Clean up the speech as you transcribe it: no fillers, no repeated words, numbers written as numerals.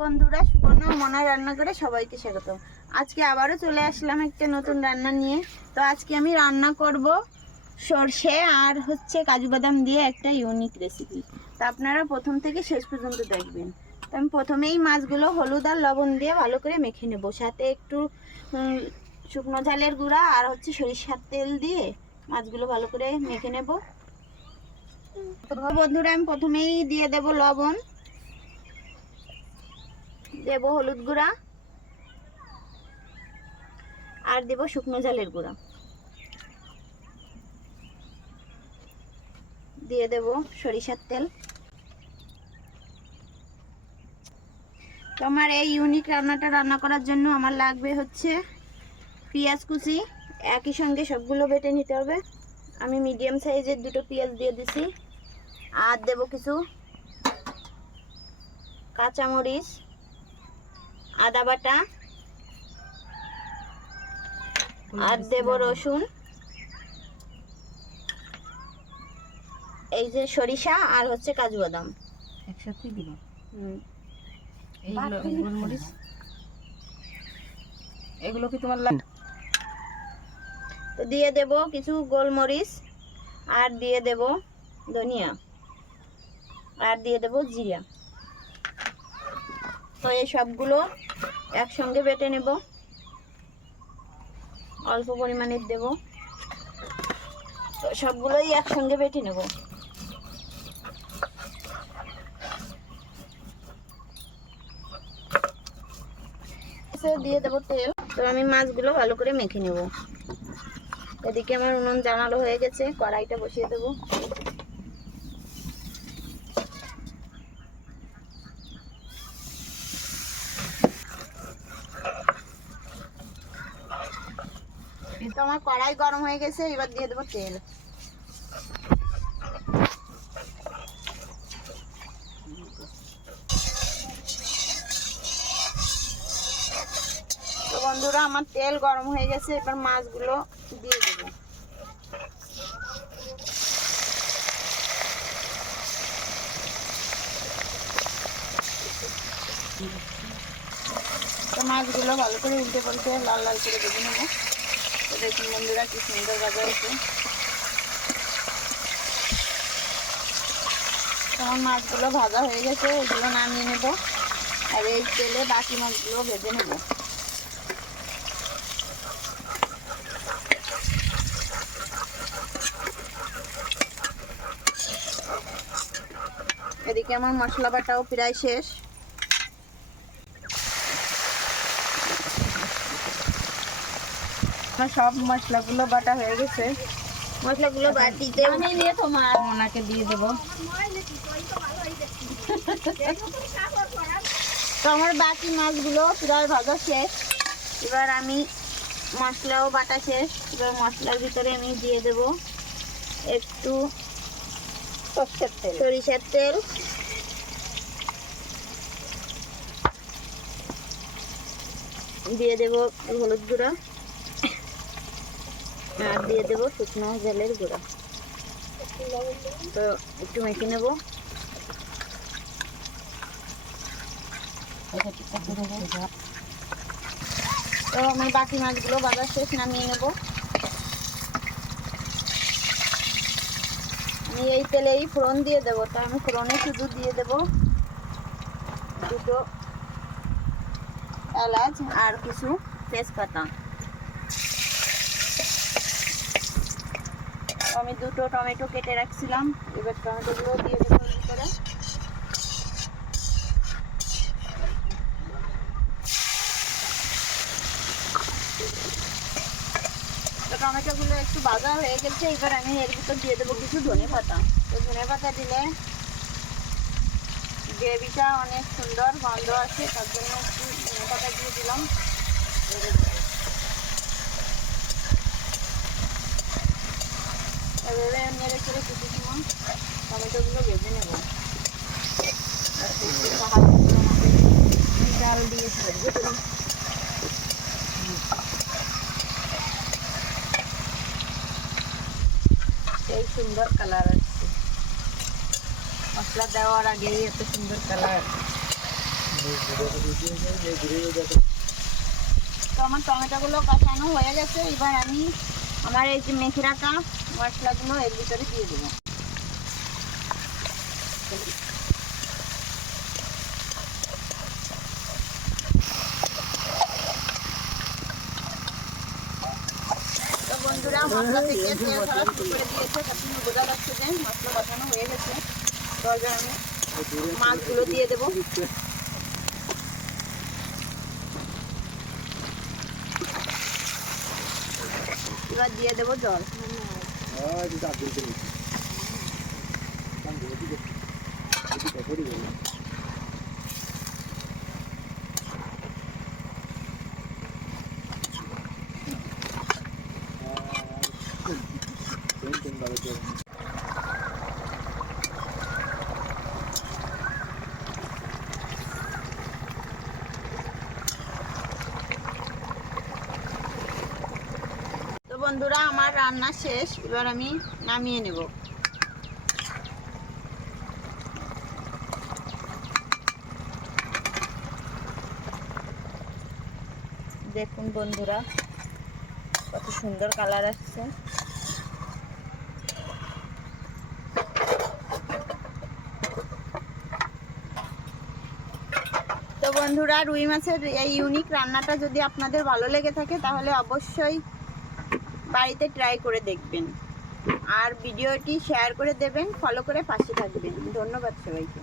বন্ধুরা, সুবর্ণা মনা রান্না করে সবাইকে স্বাগত। আজকে আবারও চলে আসলাম একটা নতুন রান্না নিয়ে। তো আজকে আমি রান্না করব সরষে আর কাজু বাদাম দিয়ে একটা ইউনিক রেসিপি। তো আপনারা প্রথম থেকে শেষ পর্যন্ত দেখবেন। তো আমি প্রথমেই মাছগুলো হলুদ আর লবণ দিয়ে ভালো করে মেখে নেব, সাথে একটু শুকনো ঝালের গুঁড়া আর সরিষার তেল দিয়ে মাছগুলো ভালো করে মেখে নেব। বন্ধুরা, আমি প্রথমেই দিয়ে দেব লবণ, দেব হলুদ গুঁড়া আর দেব শুকনো ঝালের গুঁড়া, দিয়ে দেব সরিষার তেল। তো আমার এই ইউনিক রান্নাটা রান্না করার জন্য আমার লাগবে পেঁয়াজ কুচি, একই সঙ্গে সবগুলো বেটে নিতে হবে। আমি মিডিয়াম সাইজের দুটো পেঁয়াজ দিয়ে দিছি। আর দেব কিছু কাঁচামরিচ, আদা বাটা, আর দেব রসুন, এই যে সরিষা আর কাজু বাদাম একসাথে দিব। এগুলো কি তোমার তো দিয়ে দেব কিছু গোলমরিচ, আর দিয়ে দেব ধনিয়া, আর দিয়ে দেব জিরা। তো এই সবগুলো একসঙ্গে বেটে নেব। অল্প পরিমাণে দেব, তো সবগুলোই একসঙ্গে বেটে নেব। দিয়ে দেব তেল। তো আমি মাছগুলো ভালো করে মেখে নেব। এদিকে আমার উনুন জানালো হয়ে গেছে, কড়াইটা বসিয়ে দেব। তো আমার কড়াই গরম হয়ে গেছে, এবার দিয়ে দেবো তেল। তো বন্ধুরা, আমার তেল গরম হয়ে গেছে, এবার মাছগুলো দিয়ে দেব। তো মাছগুলো ভালো করে উল্টে পাল্টে লাল লাল করে ভেজে নেব। তো দেখুন বন্ধুরা, কি সুন্দর ভাজা হয়েছে। আমার মাছগুলো ভাজা হয়ে গেছে, এগুলো নামিয়ে নেব। আর এই তেলে বাকি মাছগুলো ভেজে নেব। এদিকে আমার মশলা বাটাও প্রায় শেষ। সব মশলাগুলো বাটা হয়ে গেছে। মশলাগুলো বাটিতে নিয়ে তোমার ওনাকে দিয়ে দেবো। তো আমার বাকি মাছগুলো প্রায় ভাজা শেষ। এবার আমি মশলাও বাটা শেষ। এবার মশলার ভিতরে আমি দিয়ে দেব একটু সরিষার তেল, দিয়ে দেব হলুদ গুঁড়া, আর দিয়ে দেব শুকনো ঝালের গুঁড়া। তো একটু মেখে নেব। তো আমি বাকি মাছগুলো বাজার শেষ, নামিয়ে নেব। আমি এই তেলেই ফোড়ন দিয়ে দেবো। তো আমি ফোড়নে শুধু দিয়ে দেব দুটো এলাচ আর কিছু তেজপাতা। আমি দুটো টমেটো কেটে রাখছিলাম, এবার টমেটোগুলো দিয়ে দেবো ভিতরে। তো টমেটোগুলো একটু ভাজা হয়ে গেছে, এবার আমি এর ভিতর দিয়ে দেবো কিছু ধনেপাতা। তো ধনেপাতা দিলে গ্রেভিটা অনেক সুন্দর গন্ধ আসে, তার জন্য একটু ধনেপাতা দিয়ে দিলাম। এভাবে নেড়ে চেড়ে কিছু সময় টমেটোগুলো ভেজে নেব। ডাল দিয়ে এই সুন্দর কালার আসছে। মশলা দেওয়ার আগেই এত সুন্দর কালার। তো আমার টমেটোগুলো কষানো হয়ে গেছে, এবার আমি আমার এই যে মেখে রাখা মশলাগুলো এর ভিতরে দিয়ে দেবো। তো বন্ধুরা মশলা থেকে তেল ছাড়া শুরু করে দিয়েছে, তখন বোঝা যাচ্ছে যে মশলা কষানো হয়ে গেছে। তো এবার আমি মাছগুলো দিয়ে দেবো। এবার দিয়ে দেবো জল। তো বন্ধুরা আমার রান্না শেষ, এবার আমি নামিয়ে নেব। দেখুন বন্ধুরা কত সুন্দর কালার আসছে। তো বন্ধুরা রুই মাছের এই ইউনিক রান্নাটা যদি আপনাদের ভালো লেগে থাকে তাহলে অবশ্যই বাড়িতে ট্রাই করে দেখবেন, আর ভিডিওটি শেয়ার করে দেবেন, ফলো করে পাশে থাকবেন। ধন্যবাদ সবাইকে।